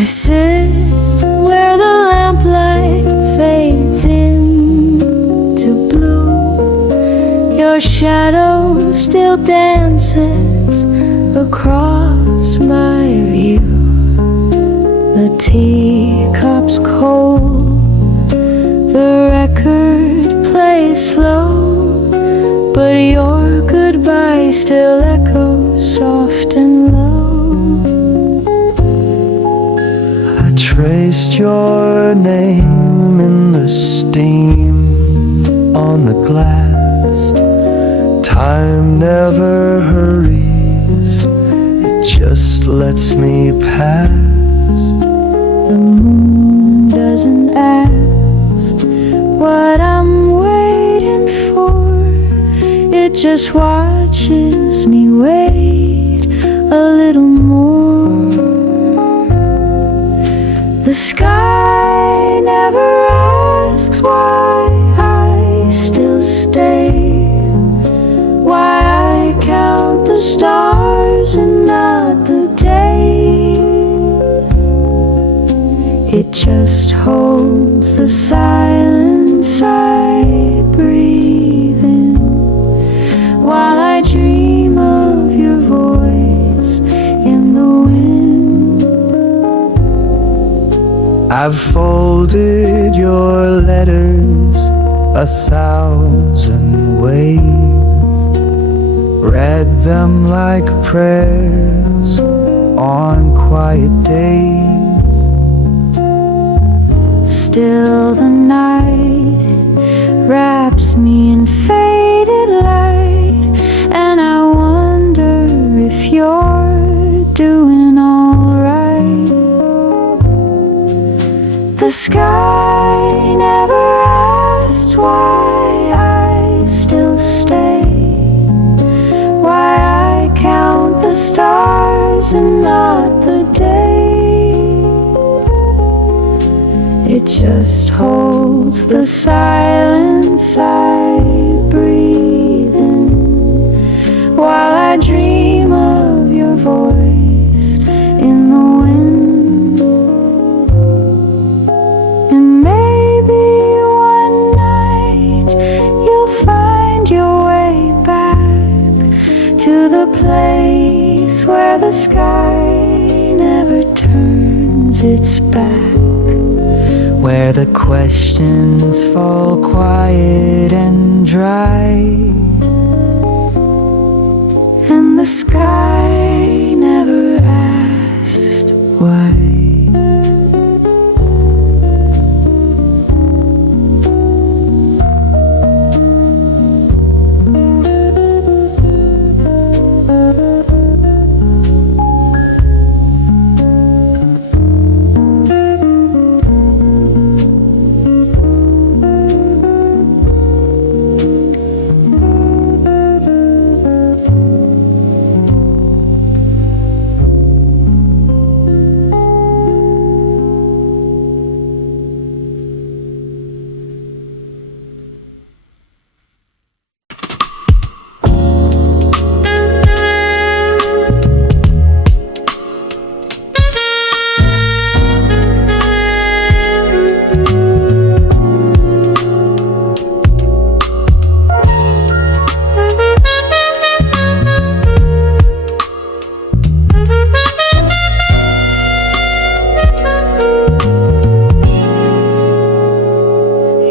I sit where the lamplight fades into blue. Your shadow still dances across my view. The teacup's cold, the record plays slow, but your goodbye still echoes soft and low. I traced your name in the steam on the glass. Time never hurries, it just lets me pass. The moon doesn't ask what I'm waiting for, it just watches me wait a little more. The sky never asks why I still stay, why I count the stars and not the days. It just holds the silence I breathe in, while I dream of your voice in the wind. I've folded your letters 1,000 ways, read them like prayers on quiet days. Still the night wraps me in faded light, and I wonder if you're doing alright. The sky never asked why I still stay, why I count the stars and not the day. It just holds the silence I breathe in, while I dream of your voice in the wind. And maybe one night you'll find your way back to the place where the sky never turns its back, where the questions fall quiet and dry, and the sky never asked why.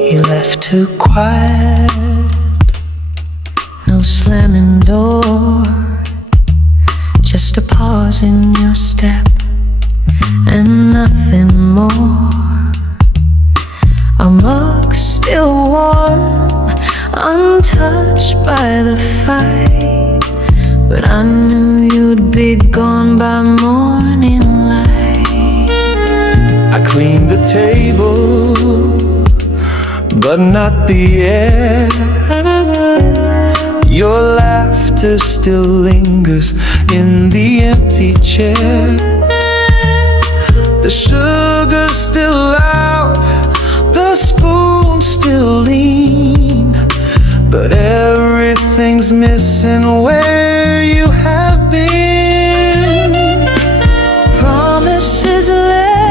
You left too quiet, No slamming door, just a pause in your step and nothing more. Our mug's still warm, untouched by the fight, but I knew you'd be gone by morning light. I cleaned the table, but not the air. Your laughter still lingers in the empty chair. The sugar's still out, the spoon's still lean, but everything's missing where you have been. Promises left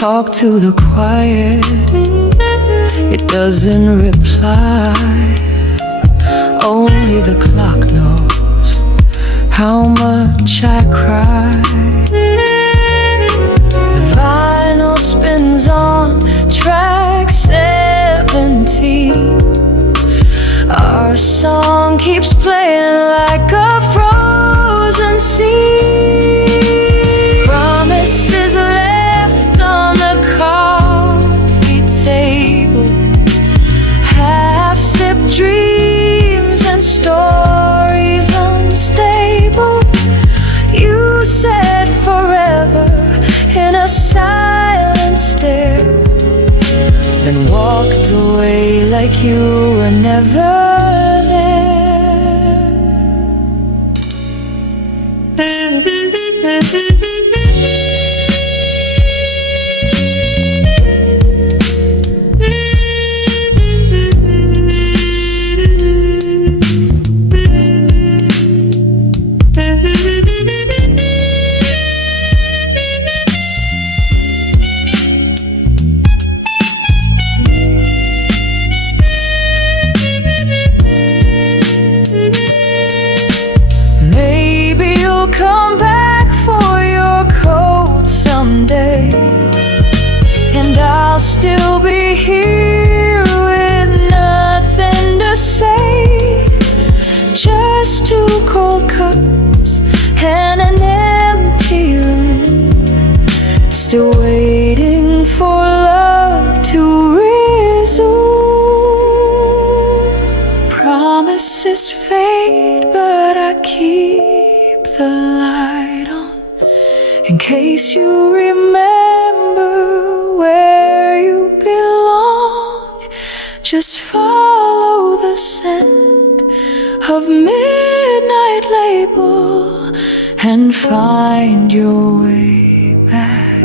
talk to the quiet, it doesn't reply. Only the clock knows how much I cry. The vinyl spins on track 17. Our song keeps playing like a frozen sea. Promises left on the coffee table, half-sipped dreams and stories unstable. You said forever in a silent stare, then walked away like you were never come back for your coat someday, and I'll still be here with nothing to say. Just two cold cups and an empty room, still waiting for love to resume. Promises fade, but I keep the light on in case you remember where you belong. Just follow the scent of midnight label and find your way back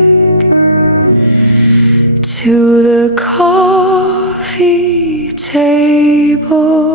to the coffee table.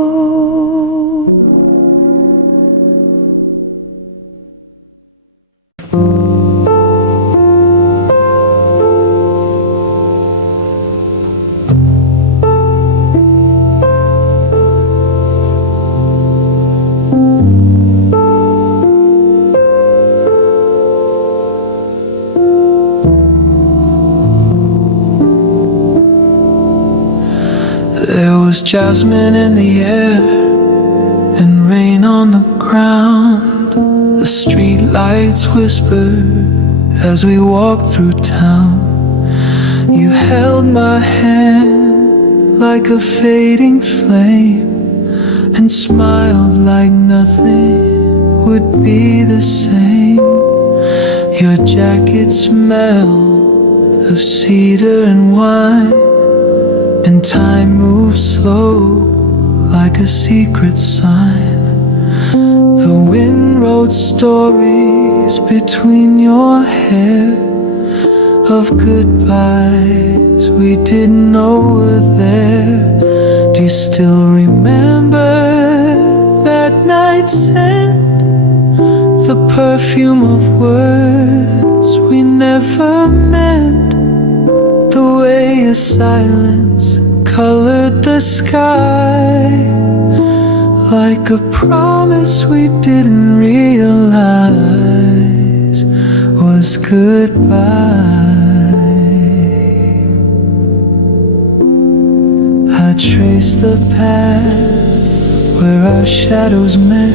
There was jasmine in the air and rain on the ground. The street lights whispered as we walked through town. You held my hand like a fading flame and smiled like nothing would be the same. Your jacket smelled of cedar and wine, and time moves slow like a secret sign. The wind wrote stories between your hair of goodbyes we didn't know were there. Do you still remember that night's scent? The perfume of words we never meant. The way your silence colored the sky like a promise we didn't realize was goodbye. I trace the path where our shadows met,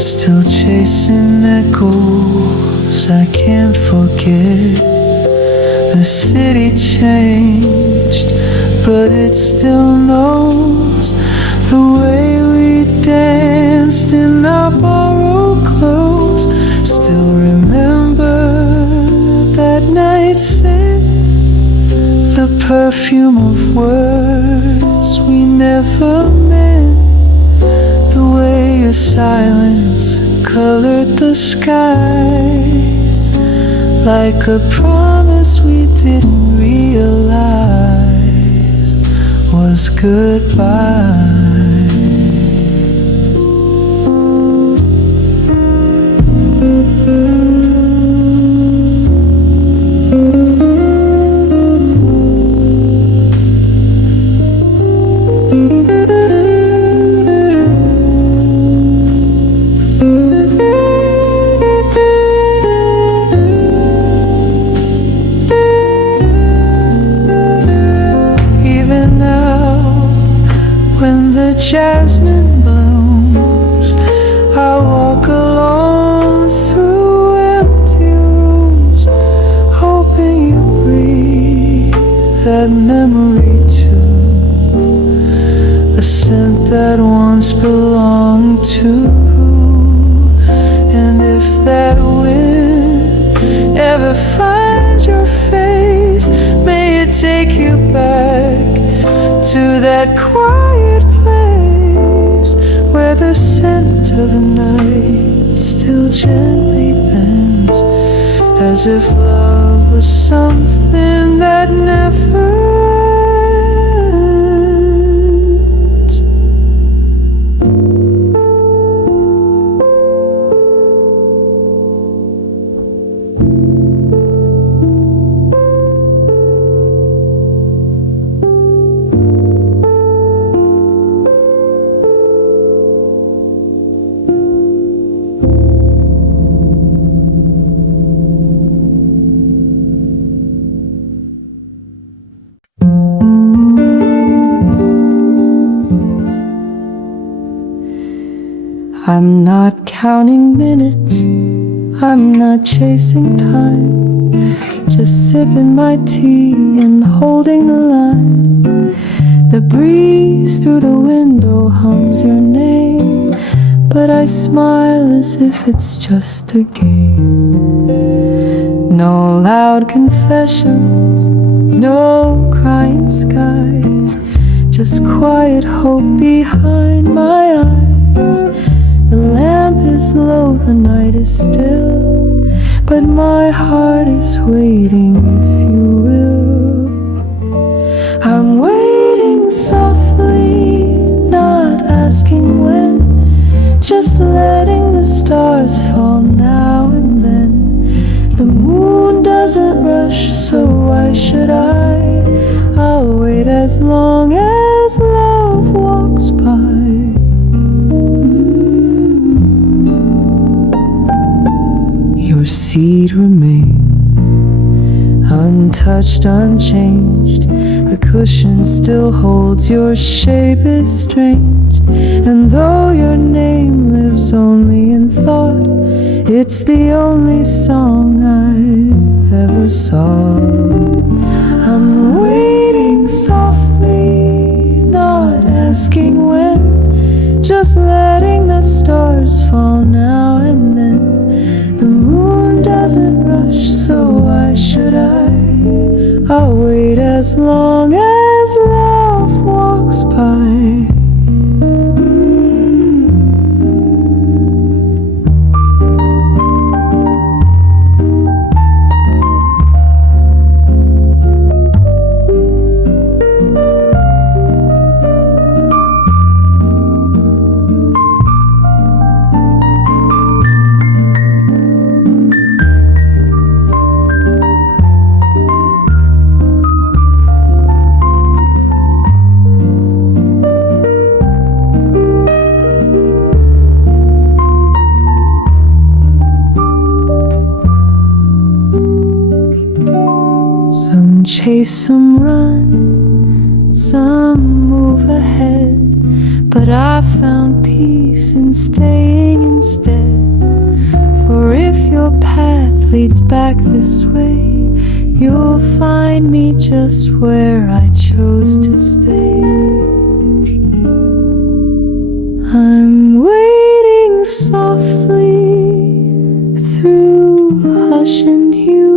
still chasing echoes I can't forget. The city changed, but it still knows the way we danced in our borrowed clothes. Still remember that night scent, the perfume of words we never meant. The way your silence colored the sky like a promise we didn't realize was goodbye. the jasmine blooms. I walk alone through empty rooms, hoping you breathe that memory too, a scent that once belonged to. And if that wind ever finds your face, may it take you back to that quiet place where the scent of the night still gently bends, as if love was something that never ends. I'm not counting minutes, I'm not chasing time, just sipping my tea and holding the line. The breeze through the window hums your name, but I smile as if it's just a game. No loud confessions, no crying skies, just quiet hope behind my eyes. The lamp is low, the night is still, but my heart is waiting, if you will. I'm waiting softly, not asking when, just letting the stars fall now and then. The moon doesn't rush, so why should I? I'll wait as long as love walks by. Your seed remains untouched, unchanged. The cushion still holds, your shape is strange. And though your name lives only in thought, it's the only song I've ever sought. I'm waiting softly, not asking when, just letting the stars fall now and then. The moon doesn't rush, so why should I? I'll wait as long as love walks by. Some chase, some run, some move ahead, but I found peace in staying instead. For if your path leads back this way, you'll find me just where I chose to stay. I'm waiting softly through hush and hue,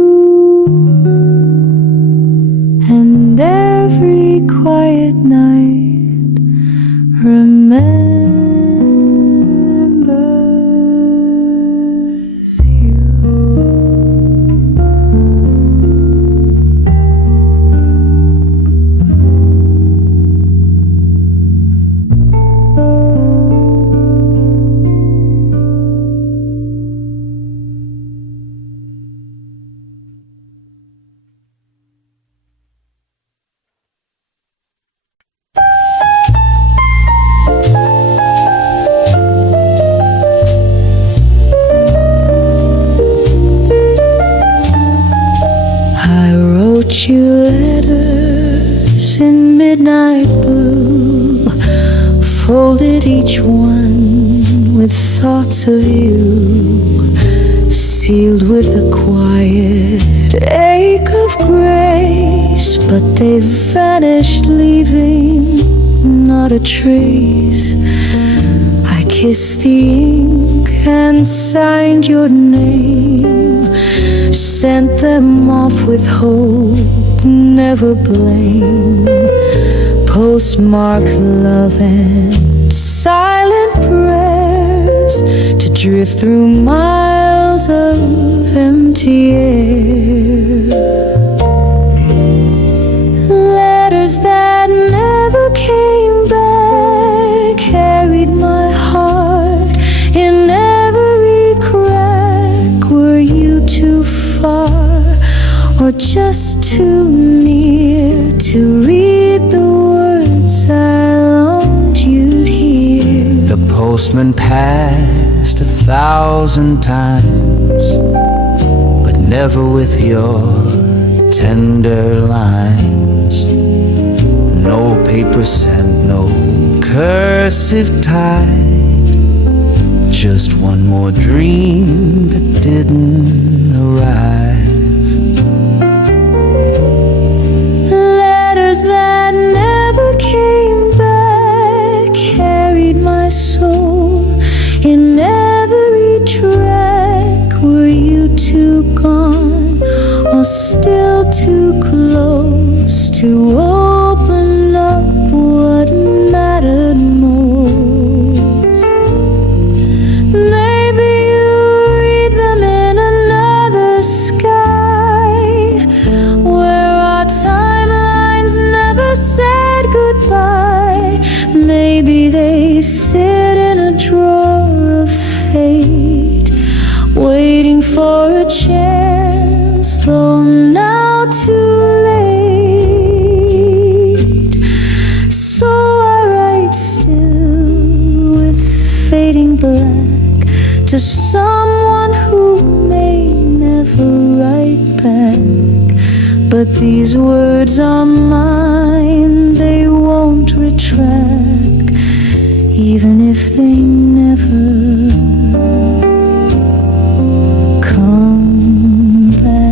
and every quiet night remembers you. wrote you letters in midnight blue folded each one with thoughts of you, sealed with a quiet ache of grace. But they vanished, leaving not a trace. I kissed the ink and signed your name, sent them off with hope, never blame. Postmarks, love, and silent prayers to drift through miles of empty air. Letters that never came back carried my heart in every crack. Were you too far or just too near to read the words I longed you'd hear? The postman passed 1,000 times, but never with your tender lines. No paper sent, no cursive tied, just one more dream that didn't arrive. Letters that never came back carried my soul in every track. Were you too gone or still too close to open up what mattered most? Maybe you read them in another sky, where our timelines never said goodbye. Maybe they sit in a drawer of fate, waiting for a chance, though now too late. So I write still with fading black to someone who may never write back. But these words are mine, they won't retract, even if they never come back.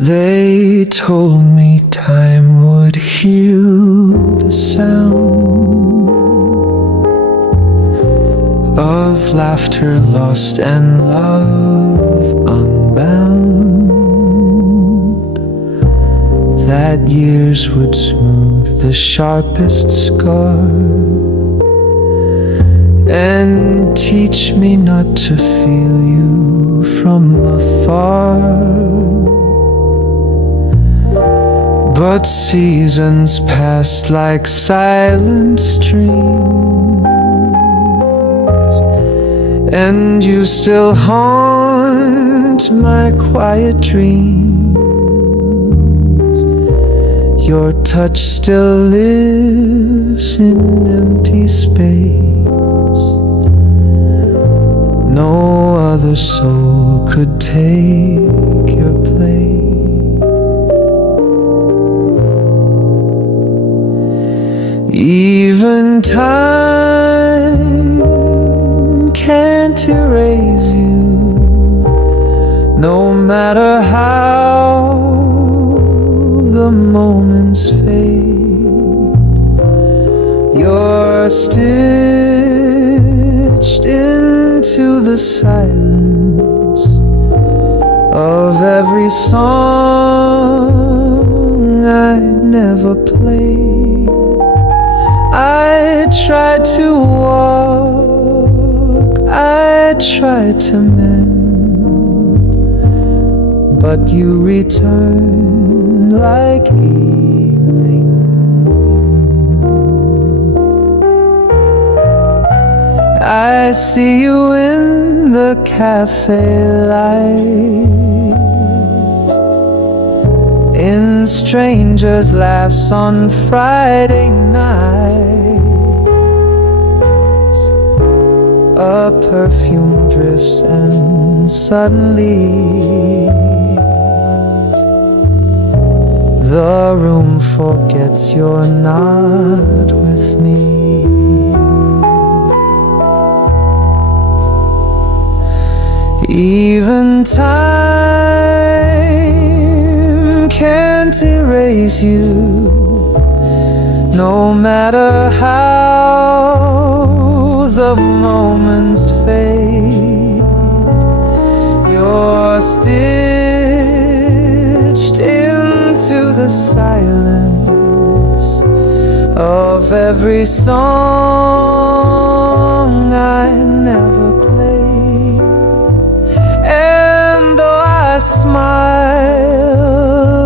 They told me time would heal the sound of laughter lost and love unbound, that years would smooth the sharpest scar and teach me not to feel you from afar. But seasons passed like silent streams, and you still haunt my quiet dreams. Your touch still lives in empty space. No other soul could take your place. Even time can't erase you, no matter how the moments fade. You're stitched into the silence of every song never played. I tried to walk, I tried to mend, but you returned like evening wind. I see you in the cafe light, in strangers' laughs on Friday nights. A perfume drifts and suddenly the room forgets you're not with me. Even time can't erase you, no matter how the moments fade. You're stitched into the silence of every song I never played. And though I smile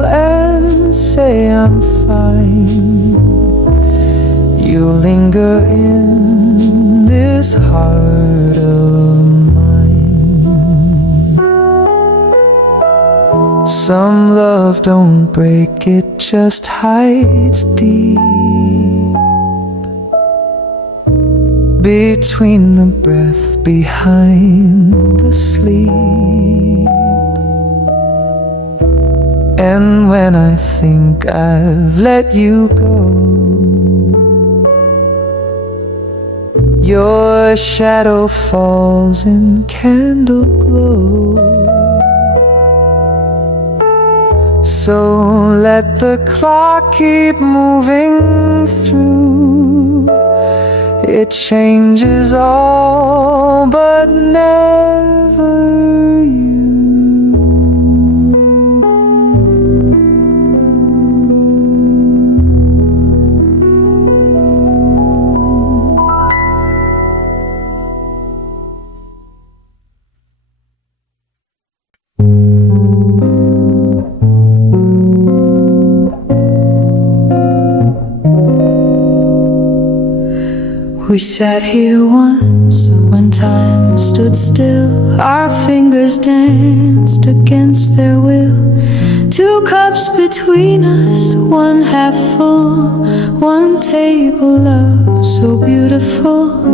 and say I'm fine, you linger in this heart of mine. Some love don't break, it just hides deep between the breath, behind the sleep. And when I think I've let you go, your shadow falls in candle glow. So let the clock keep moving through. It changes all, but never you. We sat here once when time stood still. Our fingers danced against their will. Two cups between us, one half full. One table, love so beautiful.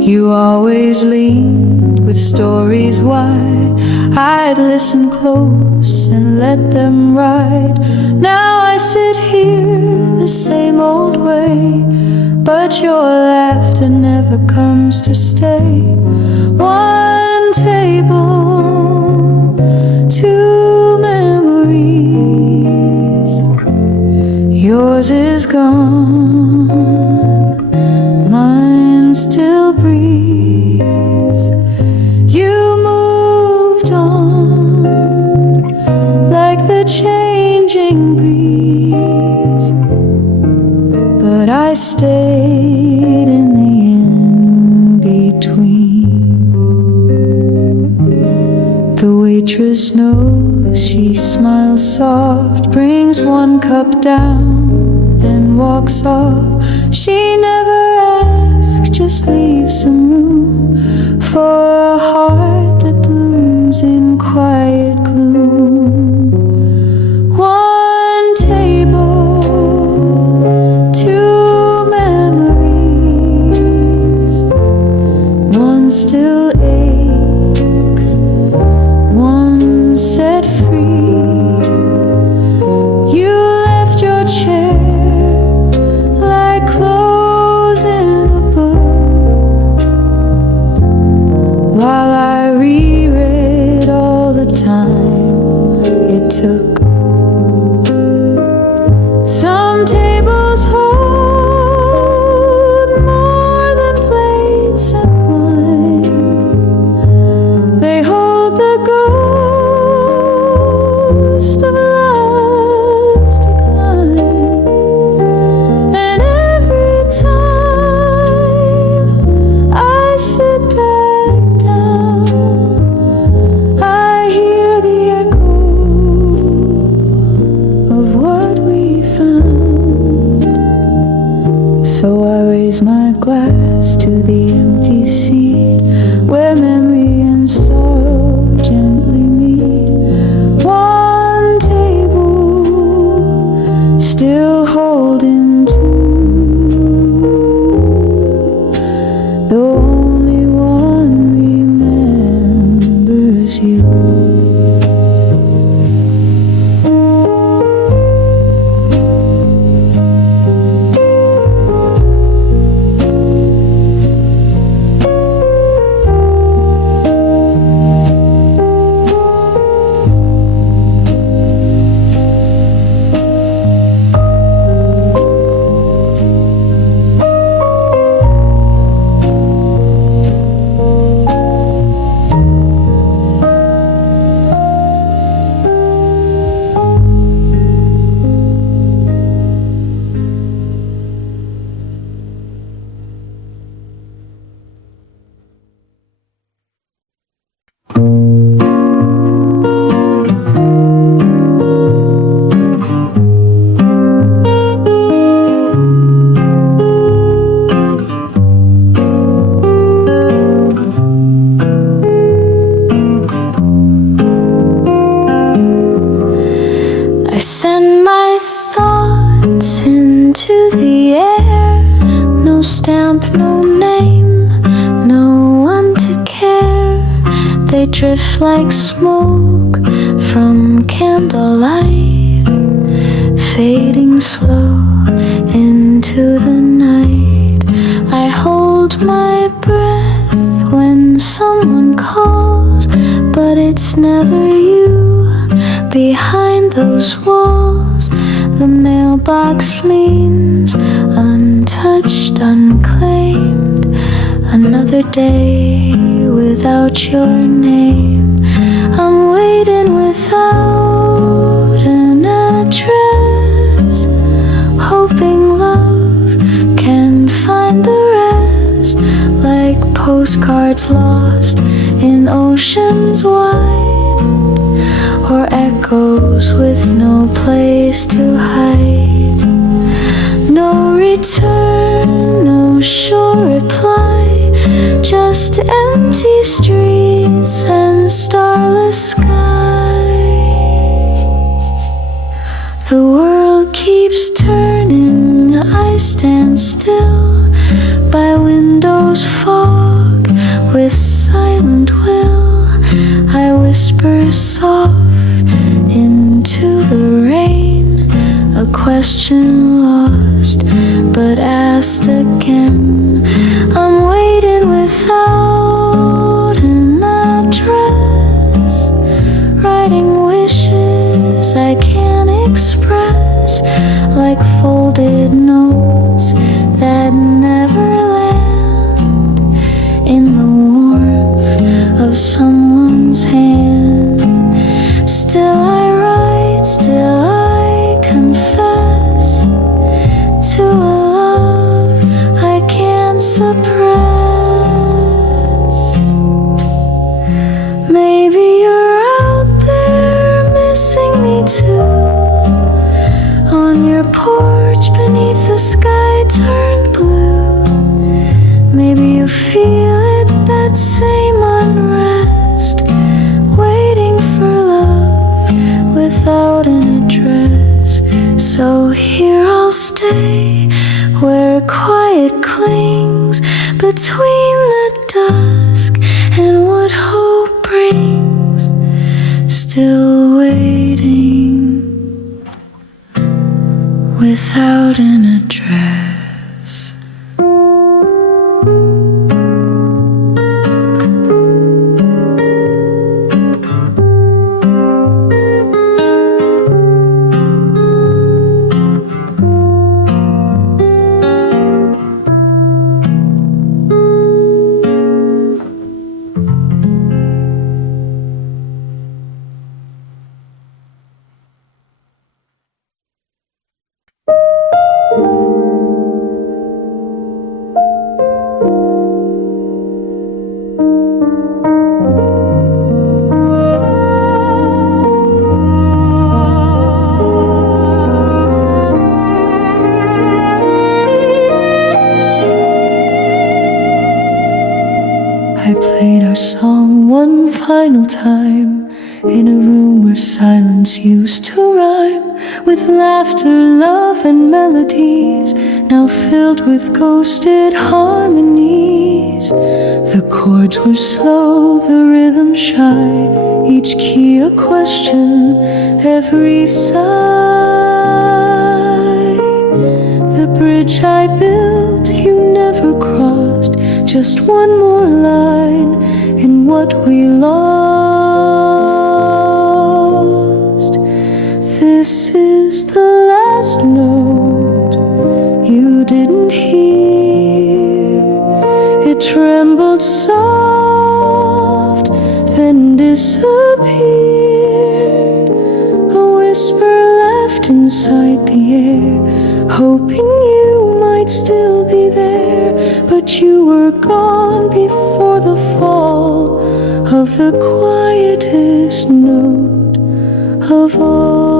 You always leaned with stories wide. I'd listen close and let them ride. Now I sit here the same old way, but your laughter never comes to stay. One table, two memories. Yours is gone, mine still breathes. You moved on like the changing breeze, but I stayed in the in-between. The waitress knows, she smiles soft, brings one cup down, then walks off. She never asks, just leaves some room for a heart that blooms in quiet gloom. One table, two memories. One still aches, one set free. You left your chair like clothes in a book, while I reread all the time raise my glass to the empty seat where memory and sorrow gently meet. One table still holding two, though only one remembers you. I send my thoughts into the air. No stamp, no name, no one to care. They drift like smoke from candlelight, fading slow into the night. I hold my breath when someone calls, but it's never you. Behind those walls, the mailbox leans, untouched, unclaimed. Another day without your name. I'm waiting without an address, hoping love can find the rest, like postcards lost in oceans wide, or echoes with no place to hide. No return, no sure reply, just empty streets and starless sky. The world keeps turning, I stand still by windows fog with silent will. I whisper soft into the rain, a question lost but asked again. I'm waiting without an address, writing wishes I can't express, like folded notes that never land in the warmth of someone's hand. Still I write, still I confess to a love I can't suppress. Maybe you're out there missing me too, on your porch beneath the sky turned blue. Maybe you feel it, that same unrest, waiting for love without an address. So here I'll stay, where quiet clings between the dusk and what hope brings. Still waiting without an address. song one final time, in a room where silence used to rhyme with laughter, love, and melodies, now filled with ghosted harmonies. The chords were slow, the rhythm shy, each key a question, every sigh. The bridge I built, you never crossed, just one more line in what we lost. This is the last note you didn't hear. It trembled soft, then disappeared. A whisper left inside the air, hoping you might still be there, but you were gone before the fall of the quietest note of all.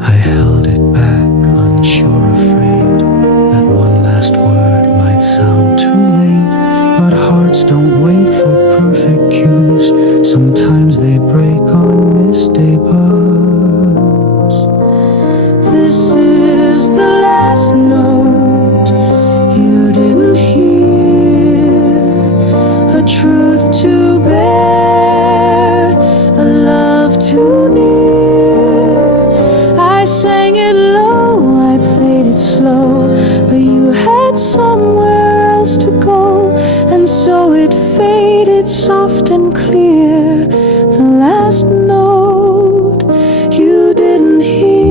I held it back, unsure, afraid that one last word might sound too late. But hearts don't wait for perfect cues, sometimes they break on missed day buds. This is the last note you didn't hear, a truth to bear, a love too near. I sang it low, I played it slow, but you had somewhere else to go, and so it faded soft and clear. The last note you didn't hear.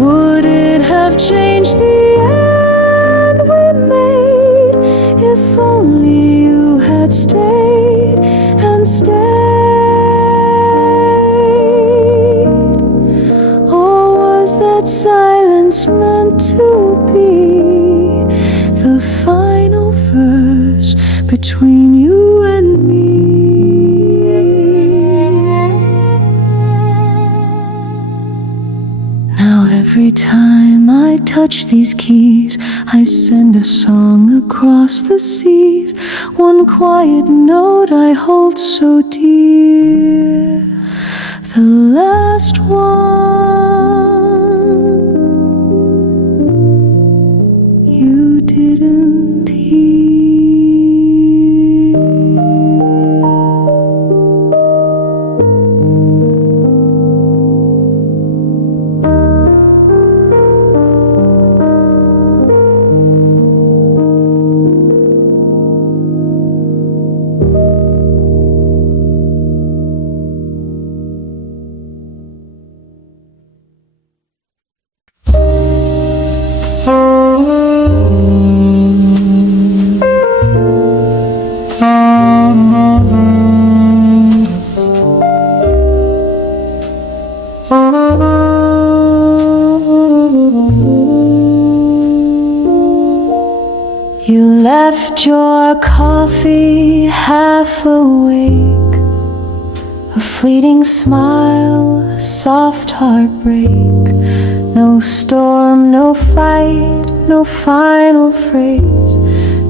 Would it have changed the end we made if only you had stayed and stayed? Or was that silence meant to be the final verse between you and me? Now every time I touch these keys, I send a song across the seas, one quiet note I hold so dear, the last one you didn't hear. You left your coffee half awake, a fleeting smile, a soft heartbreak. No storm, no fight, no final phrase,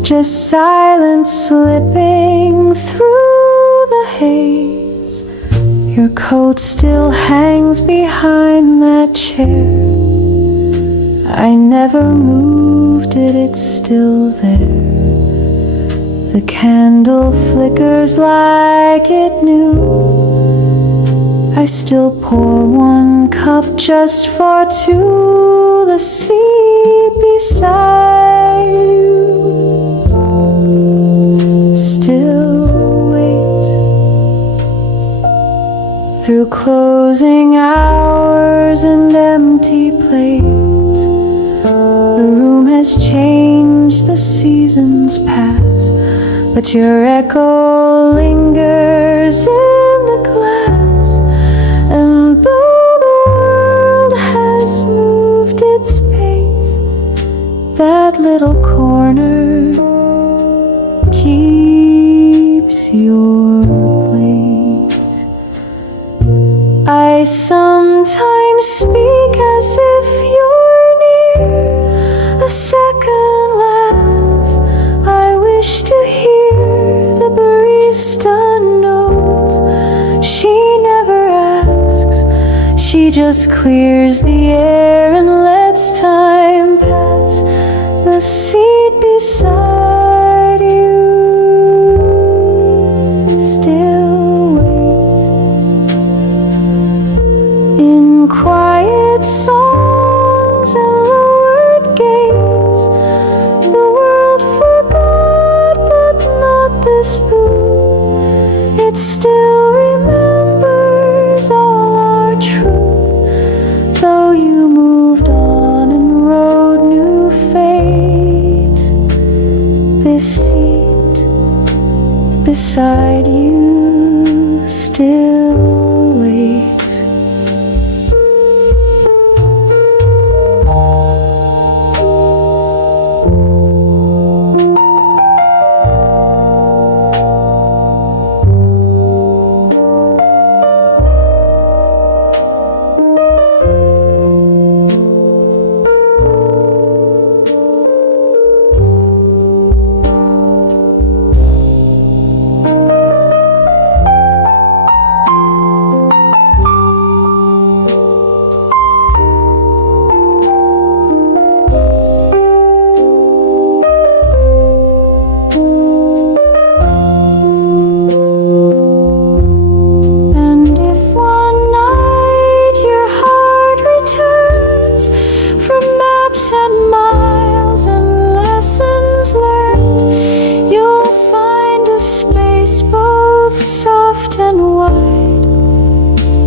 just silence slipping through the haze. Your coat still hangs behind that chair. I never moved it, it's still there. The candle flickers like it knew. I still pour one cup just for two, the sea beside you. Still wait through closing hours and empty plates. The room has changed, the seasons pass, but your echo lingers in the glass. And though the world has moved its pace, that little corner keeps as if you're near. A second laugh, I wish to hear. The barista knows, she never asks, she just clears the air and lets time pass. The seat beside you still waits. In quiet songs and lowered gates, the world forgot, but not this booth. It still remembers all our truth, though you moved on and wrote new fate. This seat beside you still waits.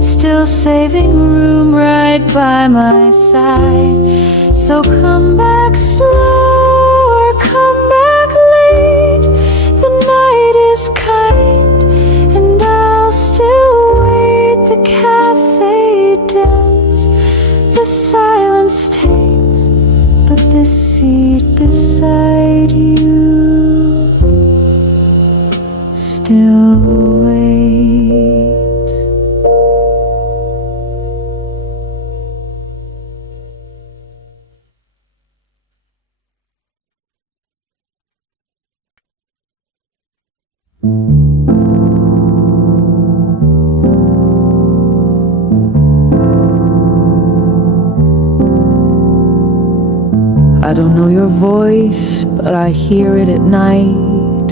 Still saving room right by my side. So come back slow or come back late. The night is kind and I'll still wait. The cafe dims, the silence takes, but this seat beside you still waits. I don't know your voice, but I hear it at night.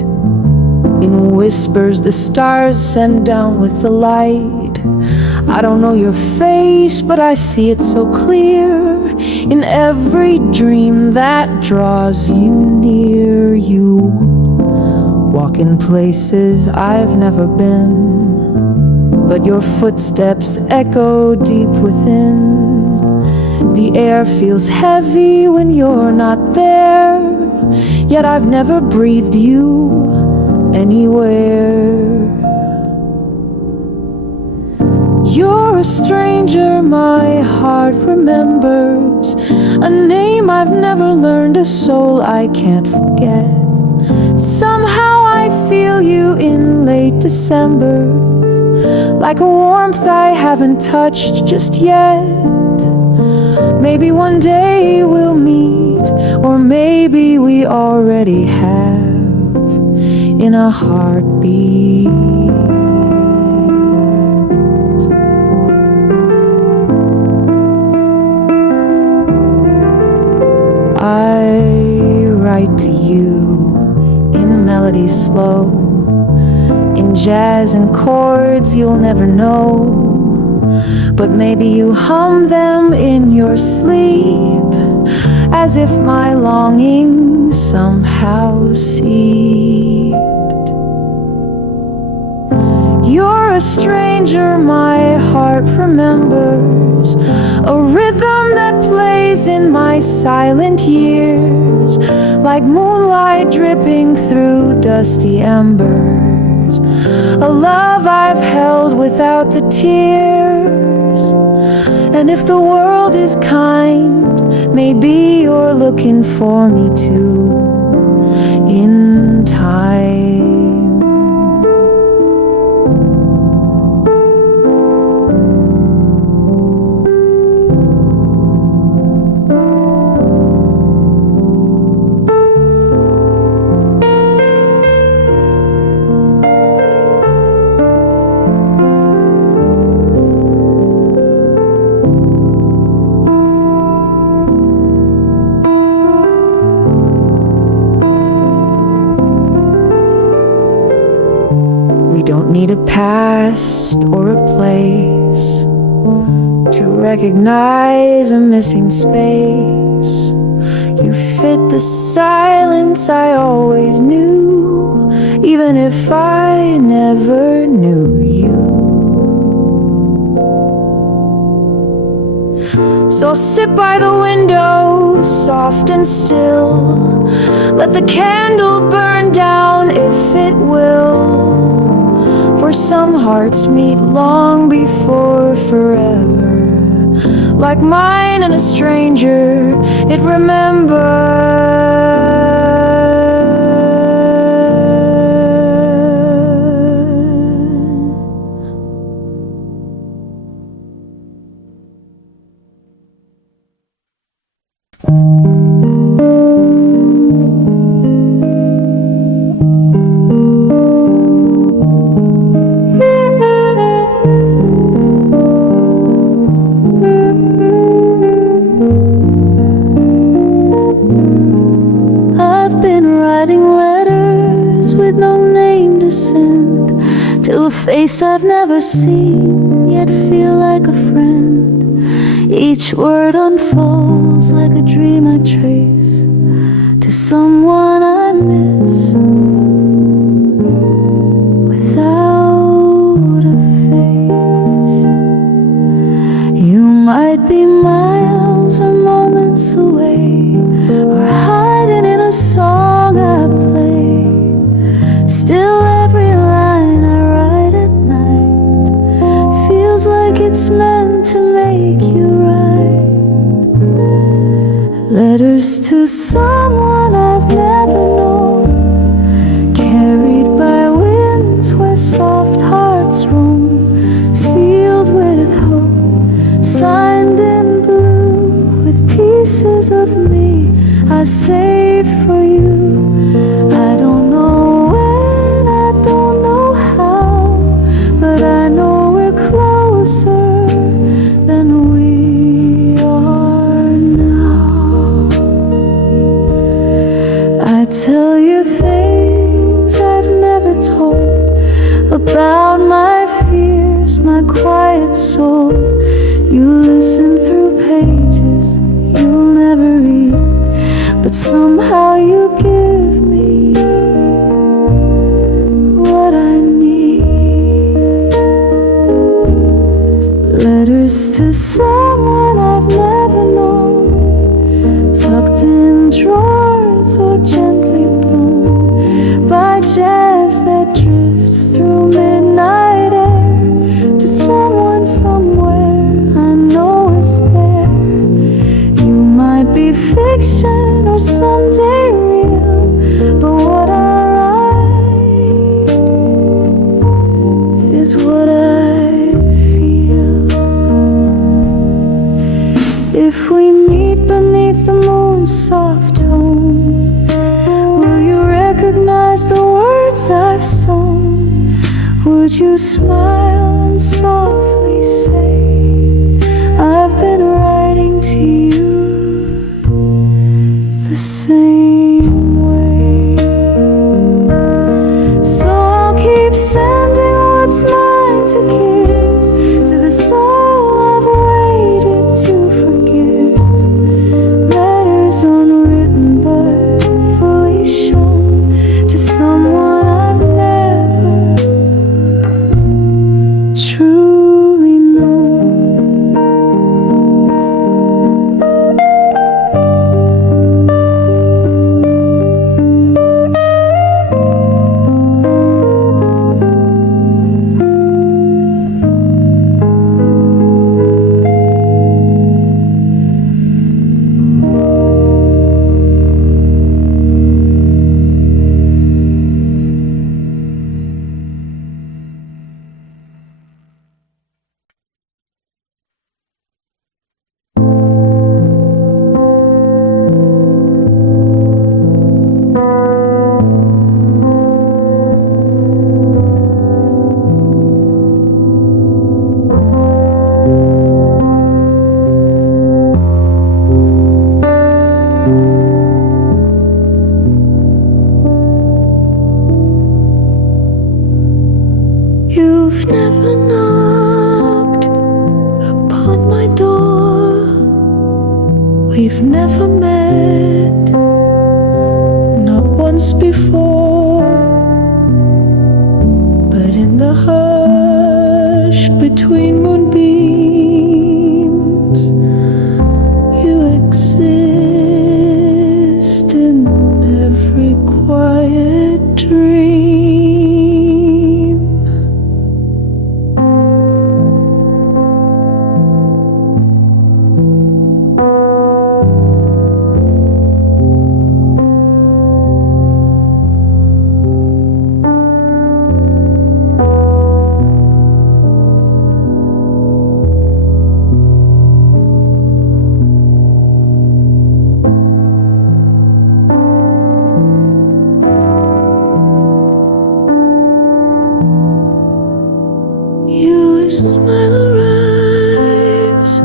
In whispers the stars send down with the light. I don't know your face, but I see it so clear. In every dream that draws you near. You walk in places I've never been, but your footsteps echo deep within. The air feels heavy when you're not there, yet I've never breathed you anywhere. You're a stranger my heart remembers, a name I've never learned, a soul I can't forget. Somehow I feel you in late Decembers, like a warmth I haven't touched just yet. Maybe one day we'll meet, or maybe we already have, in a heartbeat. I write to you in melodies slow, in jazz and chords you'll never know. But maybe you hum them in your sleep, as if my longing somehow seeped. You're a stranger my heart remembers, a rhythm that plays in my silent years, like moonlight dripping through dusty embers, a love I've held without the tears. And if the world is kind, maybe you're looking for me too, in time. don't need a past or a place to recognize a missing space. You fit the silence I always knew, even if I never knew you. So I'll sit by the window, soft and still, let the candle burn down if it will. For some hearts meet long before forever, like mine and a stranger, it remembers. I've been writing letters with no name to send to a face I've never seen, yet feel like a friend. Each word unfolds like a dream I trace to someone I miss, without a face. You might be miles or moments away, or hiding in a song I play. Still every line I write at night feels like it's meant to make you right. Letters to someone I've never known, carried by winds where soft hearts roam, sealed with hope, signed in blue, with pieces of me I save for you. I don't know when, I don't know how, but I know we're closer than we are now. I tell you things I've never told about my fears, my quiet soul. You listen through pages you'll never read, but somehow you give me what I need. Letters to someone I've never known, tucked in drawers or gently blown by jazz that drifts through midnight air, to someone somewhere I know is there. You might be fiction or someday real, but what I write is what I feel. If we meet beneath the moon's soft tone, will you recognize the words I've sown? Would you smile and softly say, I've been writing to you the same way? So I'll keep sending what's mine to give to the soul I've waited to forgive. Letters unwritten but fully shown to someone I've never truly known. We've never met, not once before, but in the hush between moonbeams, you exist in every quiet dream. Your smile arrives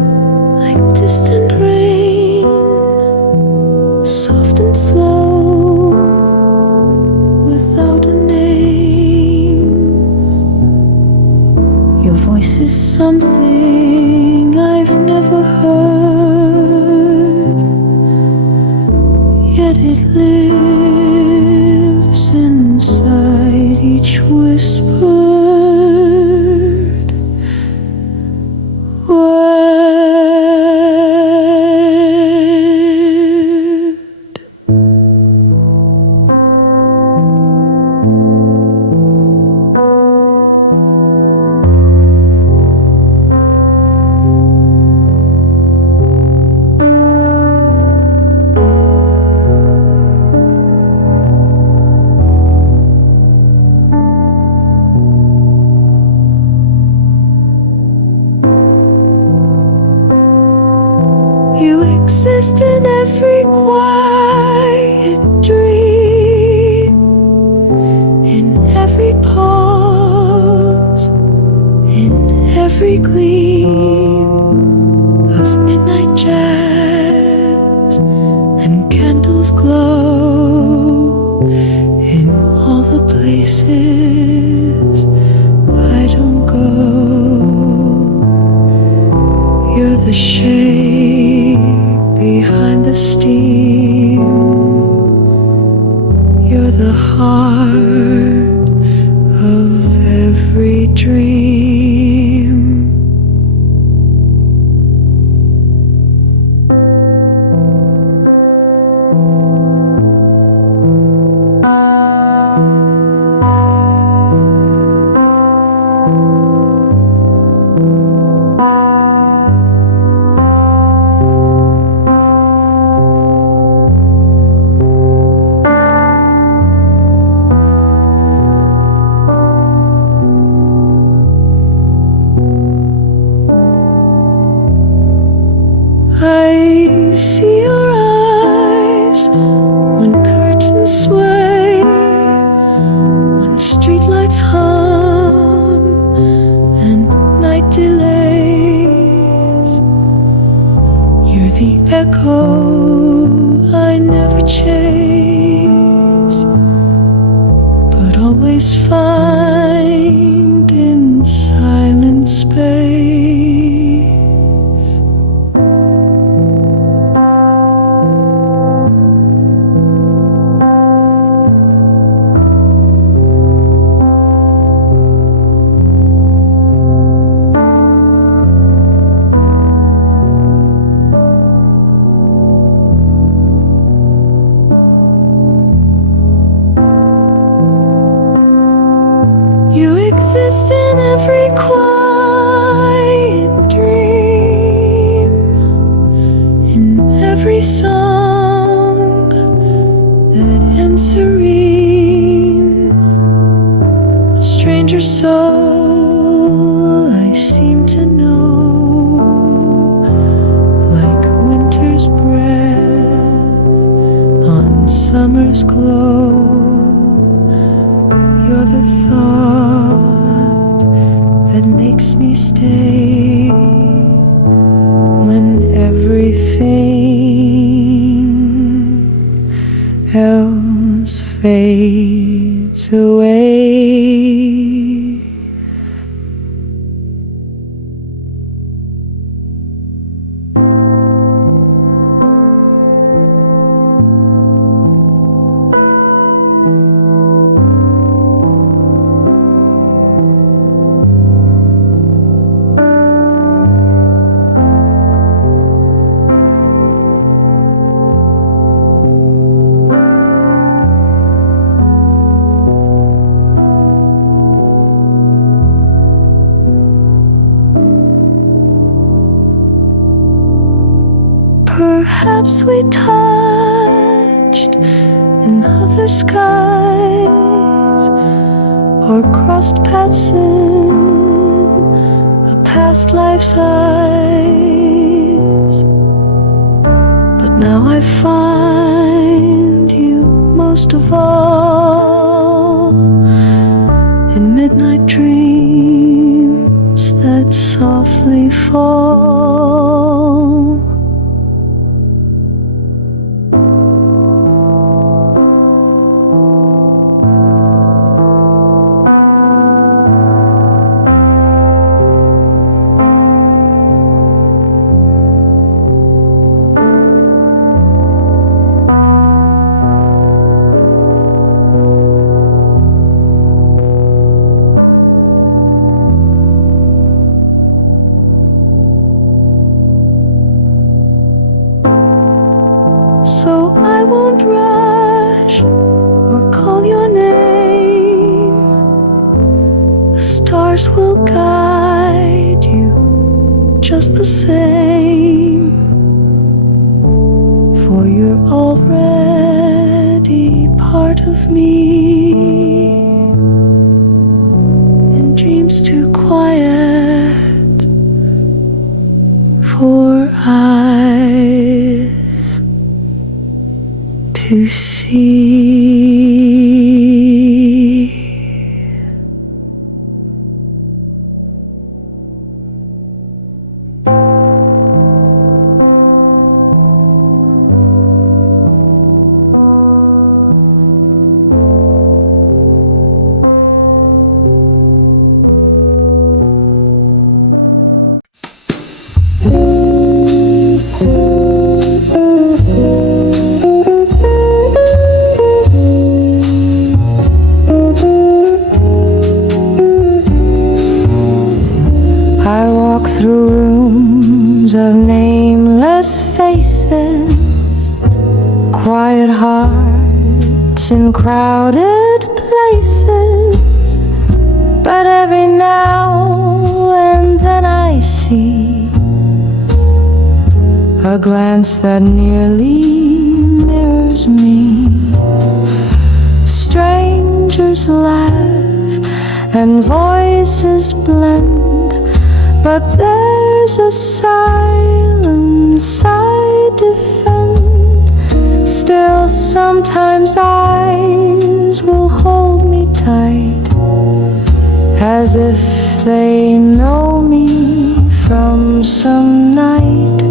like distant rain, soft and slow, without a name. Your voice is something I've never heard, yet it lives inside each whisper. You exist in every quiet dream, in every pause, in every gleam of midnight jazz, and candles glow in all the places I don't go. You're the shade behind the steam, you're the heart of every dream. I see your eyes when curtains sway, when streetlights hum and night delays. You're the echo I never chase, but always find in silent space. You exist in every quiet dream, in every song that ends serene. A stranger soul I seem to know, like winter's breath on summer's glow. You're the thought that makes me stay when everything else fades away. Perhaps we touched in other skies, or crossed paths in a past life's eyes. But now I find you most of all in midnight dreams that softly fall. So I won't rush or call your name. The stars will guide you just the same, for you're already part of me. In dreams too quiet for eyes to see. I walk through rooms of nameless faces, quiet hearts in crowded places. But every now and then I see a glance that nearly mirrors me. Strangers laugh and voices blend, but there's a silence I defend. Still sometimes eyes will hold me tight, as if they know me from some night.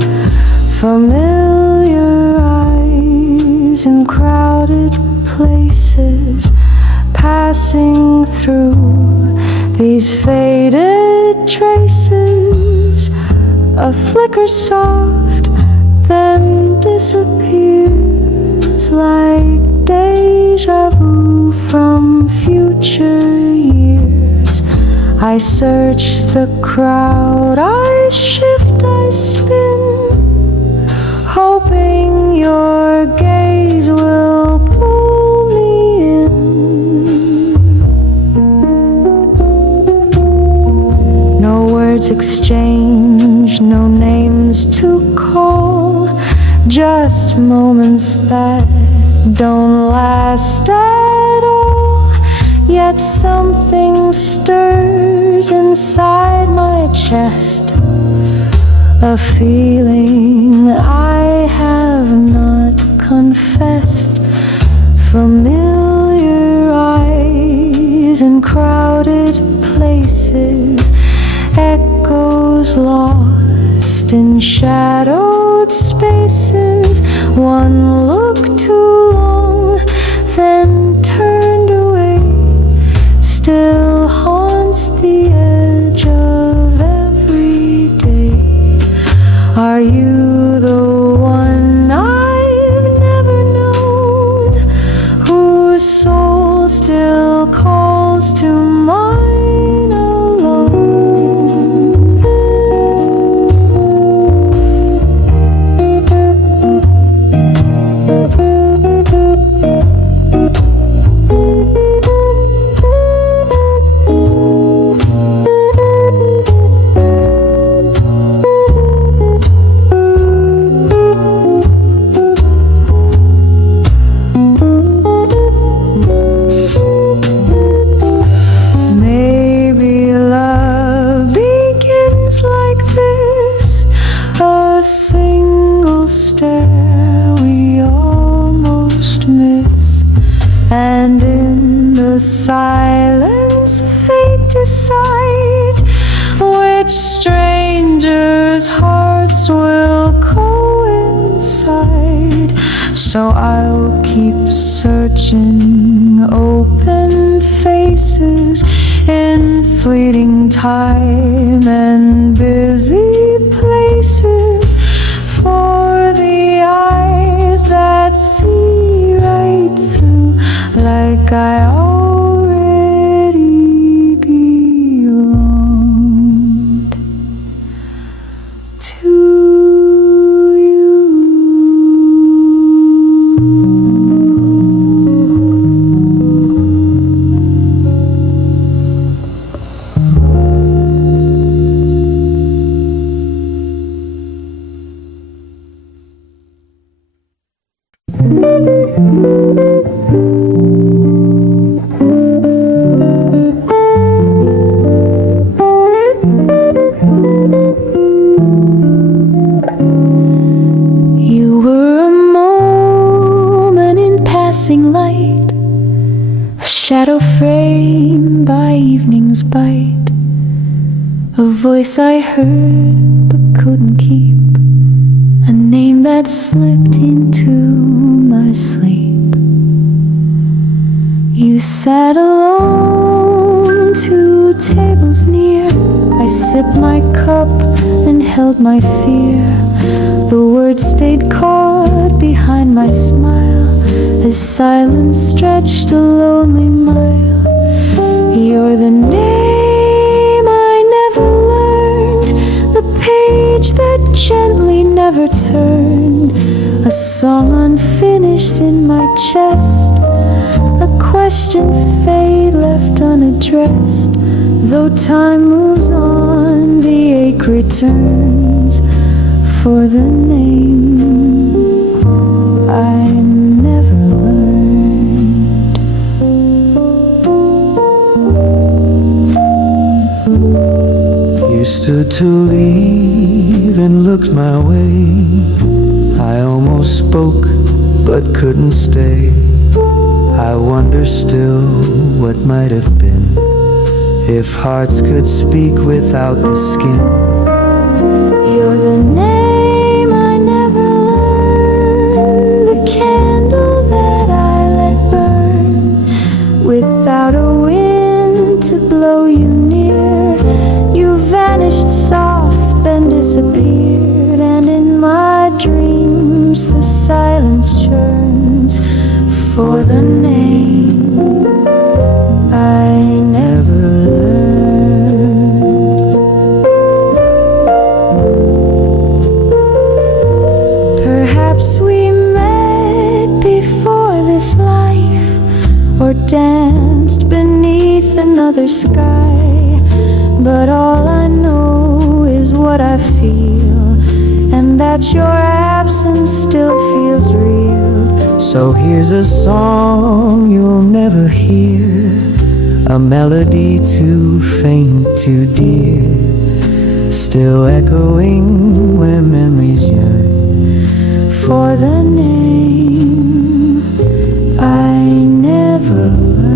Familiar eyes in crowded places, passing through these faded traces. A flicker soft, then disappears like deja vu from future years. I search the crowd, I shift, I spin, hoping your gaze will pull me in. No words exchanged, no names to call, just moments that don't last at all. Yet something stirs inside my chest, a feeling I have not confessed. Familiar eyes in crowded places, echoes lost in shadowed spaces. One look too long, then turned away, still haunts the edge of every day. Are you the one I've never known, whose soul still calls to mine alone? almost miss. And in the silence, fate decides which strangers' hearts will coincide. So I'll keep searching open faces in fleeting time and busy places for the eyes that see right through, like I already belonged to you. You were a moment in passing light, a shadow framed by evening's bite, a voice I heard but couldn't keep, a name that slipped into my sleep. You sat alone, 2 tables near. I sipped my cup and held my fear. The words stayed caught behind my smile as silence stretched a lonely mile. You're the name I never learned, the page that gently never turned, a song unfinished in my chest, a question fate left unaddressed. Though time moves on, the ache returns for the name I never learned. You stood to leave and looked my way. I almost spoke but couldn't stay. I wonder still what might have been if hearts could speak without the skin. You're the name I never learned, the candle that I let burn without a wind to blow you near. You vanished soft, then disappeared, and in my dreams the silence churns for the name I never learned. Perhaps we met before this life, or danced beneath another sky, but all I know is what I feel, and that your absence still feels real. So here's a song you'll never hear, a melody too faint, too dear, still echoing where memories yearn For the name I never learned.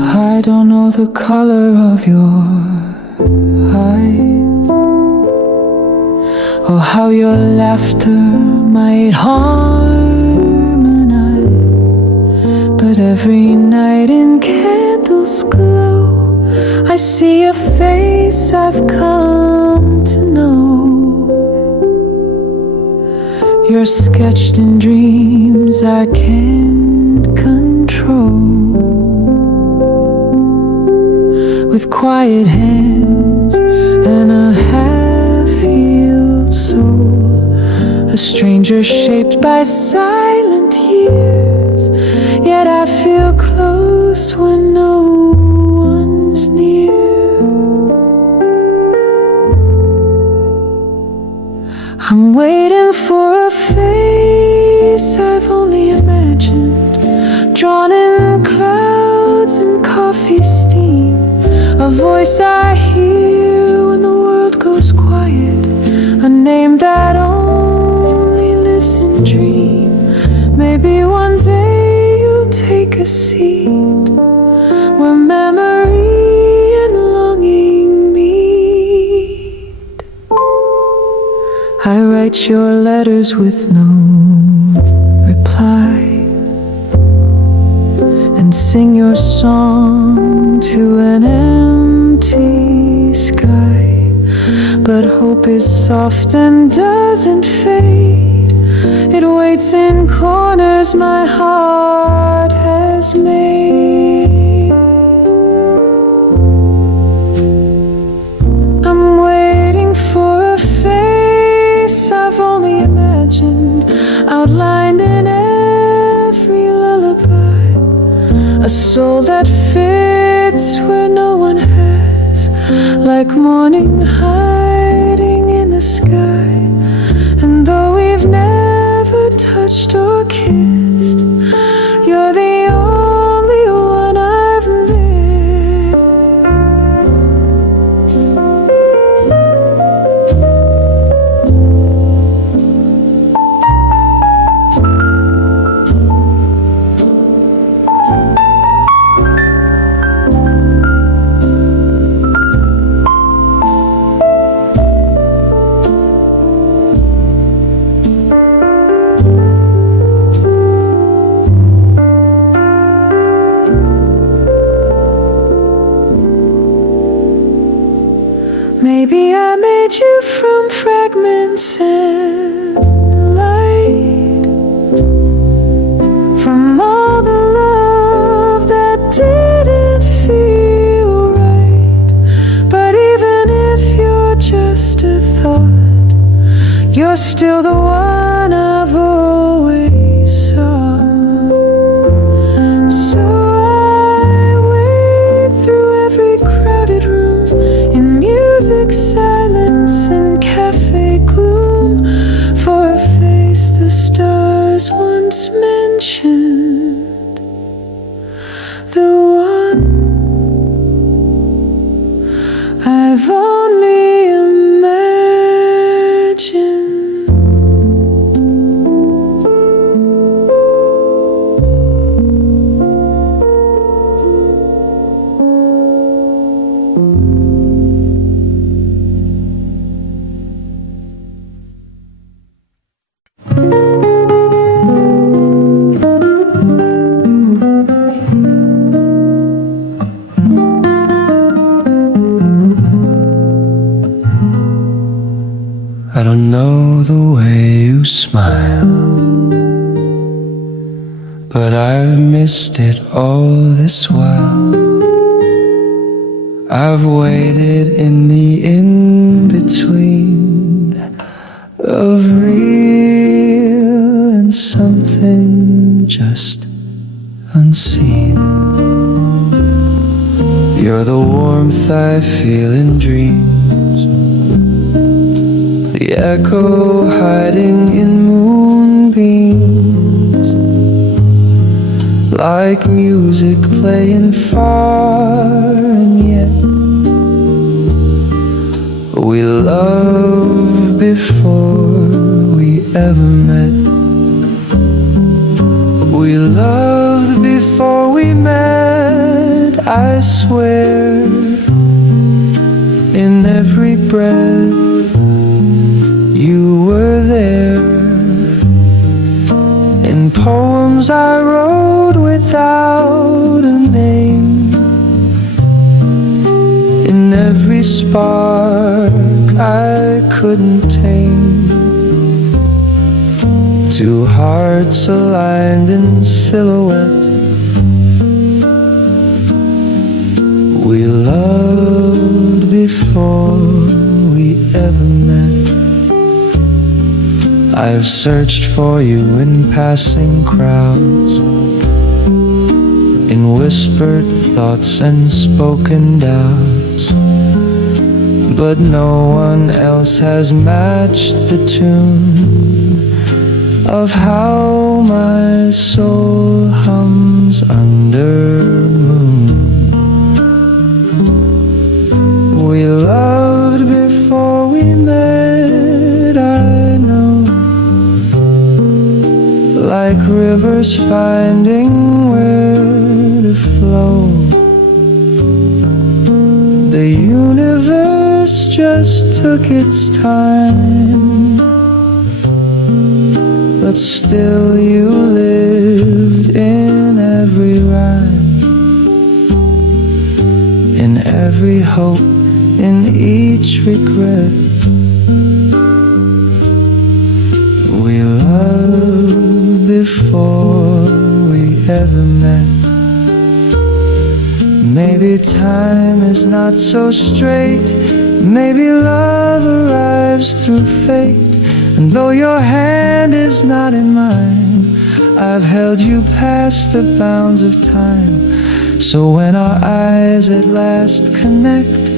I don't know the color of your eyes, Oh, how your laughter might harmonize. But every night in candles glow, I see a face I've come to know. You're sketched in dreams I can't control. With quiet hands and a half-healed soul, a stranger shaped by silent years, yet I feel close when no one's near. I'm waiting for a face I've only imagined, drawn in clouds and coffee steam, a voice I hear when the world goes quiet, a name that only lives in dream. Maybe one day you'll take a seat where memory and longing meet. I write your letters with no reply, and sing your song to an empty sky. But hope is soft and doesn't fade. It waits in corners my heart has made. I'm waiting for a face I've only imagined, outlined in every lullaby, a soul that fits where no one has, like morning hiding in the sky. And though we've never touched or kissed, you're the only one I've missed. Maybe I made you from fragments and light, from all the love that didn't feel right. But even if you're just a thought, you're still the one I've always sought. So I wade through every crowded room, in music, silence, and cafe gloom, for a face the stars once mentioned, the one I've only imagined. I don't know the way you smile, but I've missed it all this while. I've waited in the in-between of real and something just unseen. You're the warmth I feel in dreams, the echo hiding in moonbeams, like music playing far. And yet we loved before we ever met. We loved before we met, I swear, in every breath you poems I wrote without a name. In every spark I couldn't tame, two hearts aligned in silhouette. We loved before we ever met. I've searched for you in passing crowds, in whispered thoughts and spoken doubts, but no one else has matched the tune of how my soul hums under moon. We loved before we met, I know, like rivers finding where to flow. The universe just took its time, but still you lived in every rhyme, in every hope, in each regret. We loved before we ever met. Maybe time is not so straight, maybe love arrives through fate. And though your hand is not in mine, I've held you past the bounds of time. So when our eyes at last connect,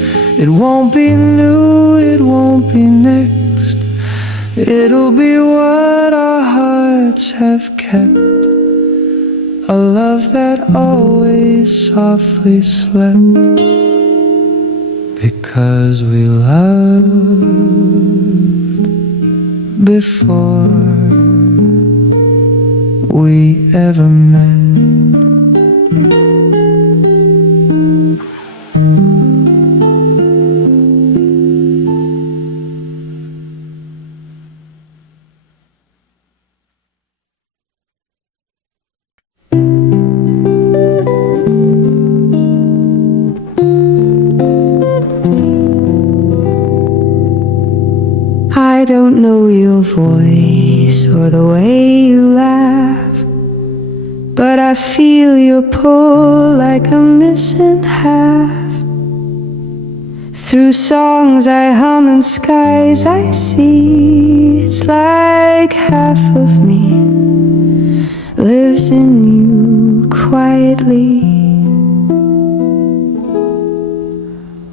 it won't be new, it won't be next. It'll be what our hearts have kept, a love that always softly slept, because we loved before we ever met. I don't know your voice or the way you laugh, but I feel your pull like a missing half. Through songs I hum and skies I see, it's like half of me lives in you quietly.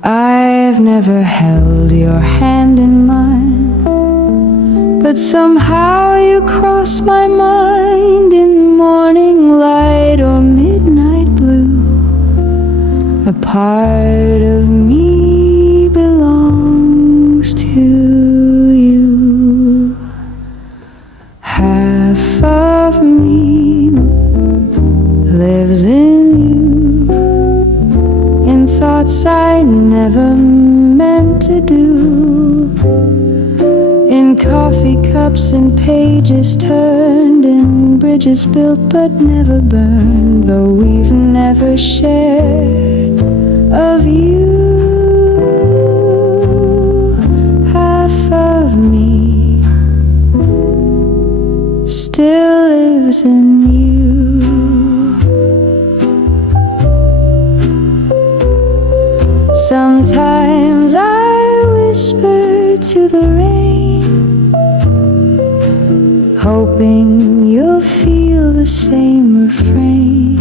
I've never held your hand in mine, but somehow you cross my mind in morning light or midnight blue. A part of me belongs to you. Half of me lives in you, in thoughts I never meant to do, in coffee cups and pages turned, in bridges built but never burned, though we've never shared of you. Half of me still lives in you. Sometimes I whisper to the rain, hoping you'll feel the same refrain.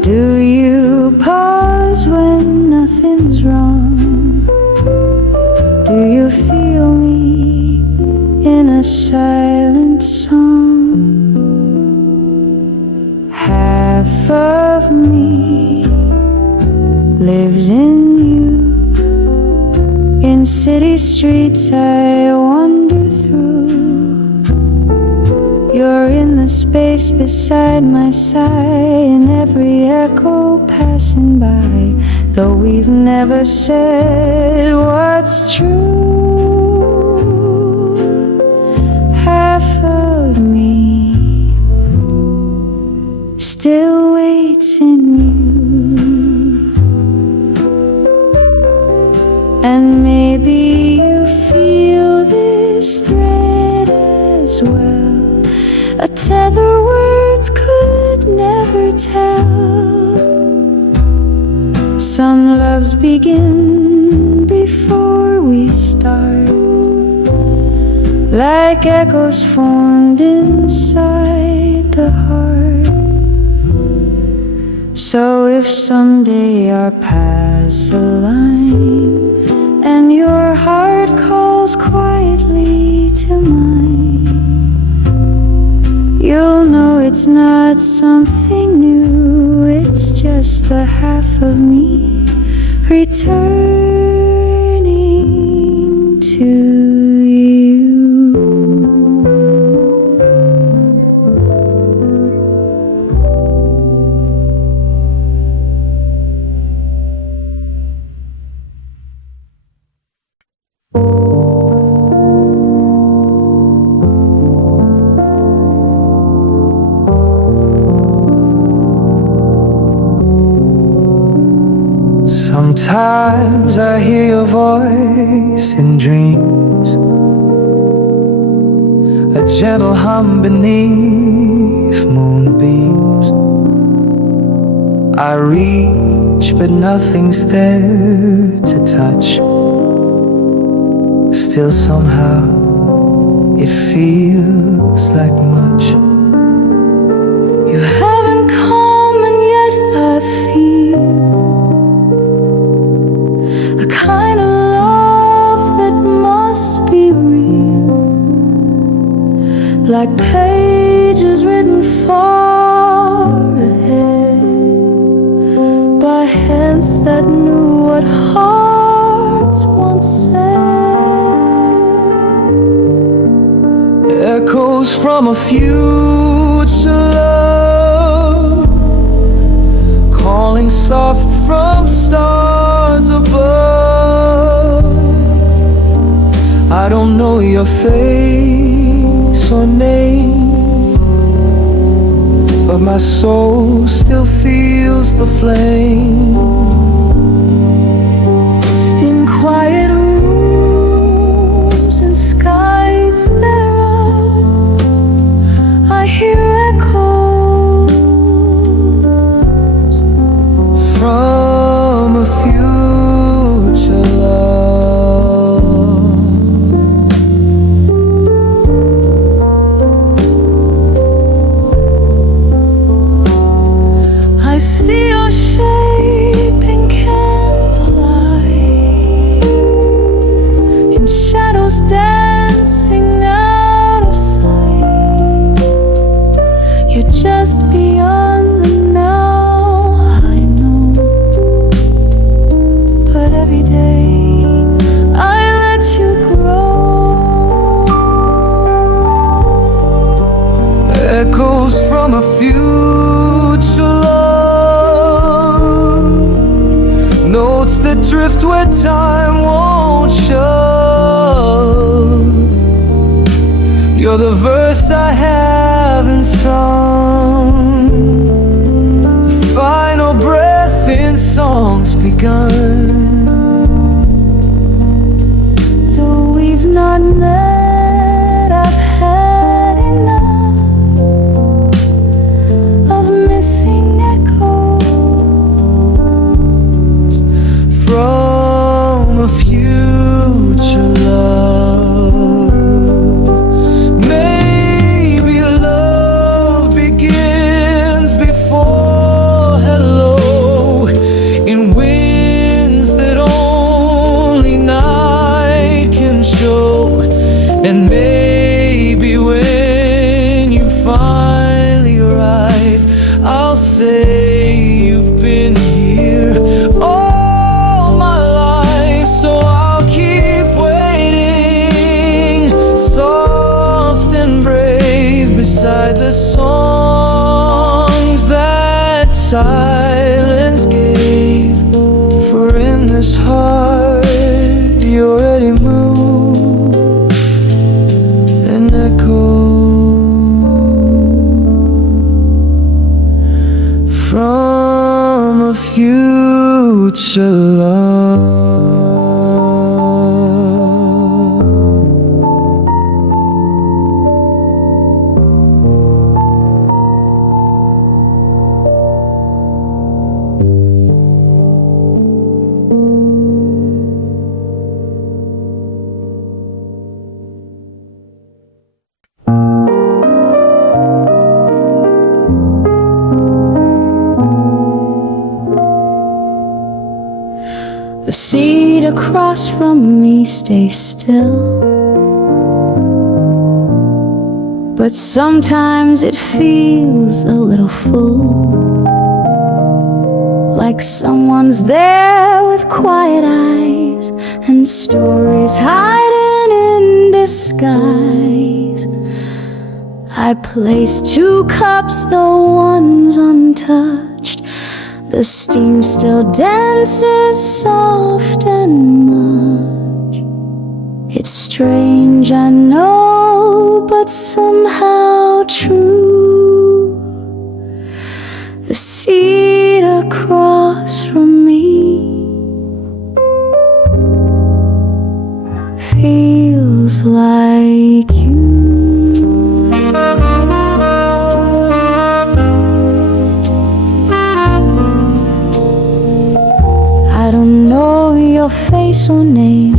Do you pause when nothing's wrong? Do you feel me in a silent song? Half of me lives in you, in city streets I wander through. You're in the space beside my side, in every echo passing by, though we've never said what's true. Half of me still waits in you. And maybe you feel this thread as well, a tether words could never tell. Some loves begin before we start, like echoes formed inside the heart. So if someday our paths align and your heart calls quietly to mine, you'll know it's not something new, it's just the half of me returning to you. Sometimes I hear your voice in dreams, a gentle hum beneath moonbeams. I reach, but nothing's there to touch. Still somehow it feels like much. You haven't come and yet I feel a kind of love that must be real, like pages written far ahead by hands that knew what hearts once said. Echoes from a future love, calling soft from stars above. I don't know your face or name, but my soul still feels the flame. In quiet rooms and skies thereof, I hear echoes from a future love. I see your shape in candlelight, in shadows dancing out of sight. You're just beyond the now, I know, but every day I let you grow. Echoes from a future love, notes that drift where time won't show. You're the verse I haven't sung, the final breath in songs begun. Though we've not met, I've had enough of missing echoes From a future love. Maybe love begins before hello, in winds that only night can show. And maybe when you finally arrive, I'll say you've been here all my life. So I'll keep waiting, soft and brave, beside the songs that silence gave. For in this heart you already move and echo. such a love. The seat across from me stays still, but sometimes it feels a little full, like someone's there with quiet eyes and stories hiding in disguise. I place 2 cups, the ones untouched. The steam still dances soft and much. It's strange, I know, but somehow true. The seat across from me feels like you. I don't know your face or name,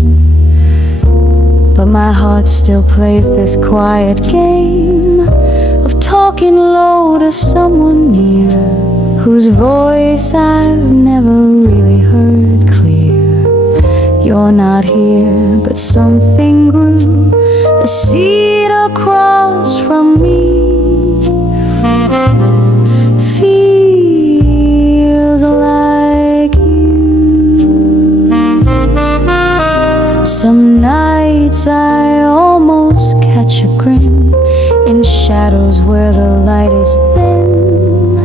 but my heart still plays this quiet game of talking low to someone near, whose voice I've never really heard clear. You're not here, but something grew. The seat across from me feels like you. Some nights I almost catch a grin in shadows where the light is thin.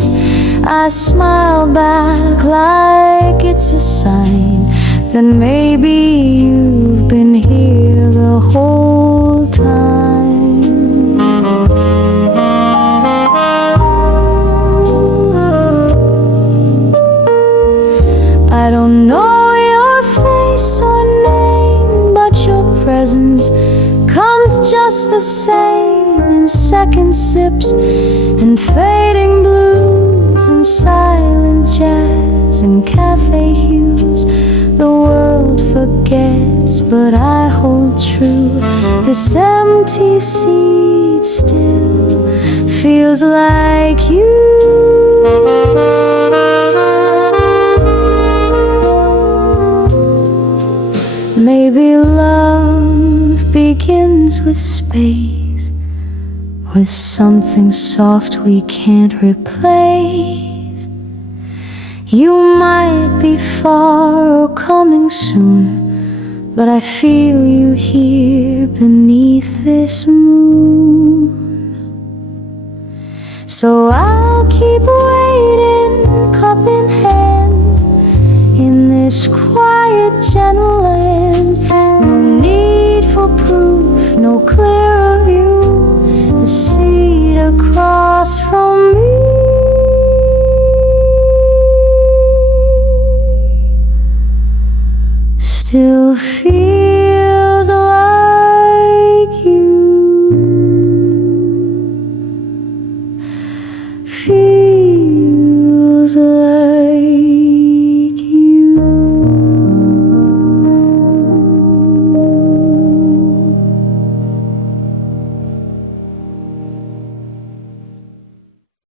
I smile back like it's a sign that maybe you've been here the whole time. I don't know your face or name, but your presence comes just the same in second sips and fading blues and silent jazz and cafe hues. The world forgets, but I hold true. This empty seat still feels like you. Maybe love begins with space, with something soft we can't replace. You might be far or coming soon, but I feel you here beneath this moon. So I'll keep waiting, cup in hand, in this quiet, gentle land. No need for proof, no clearer view. The seat across from me still feels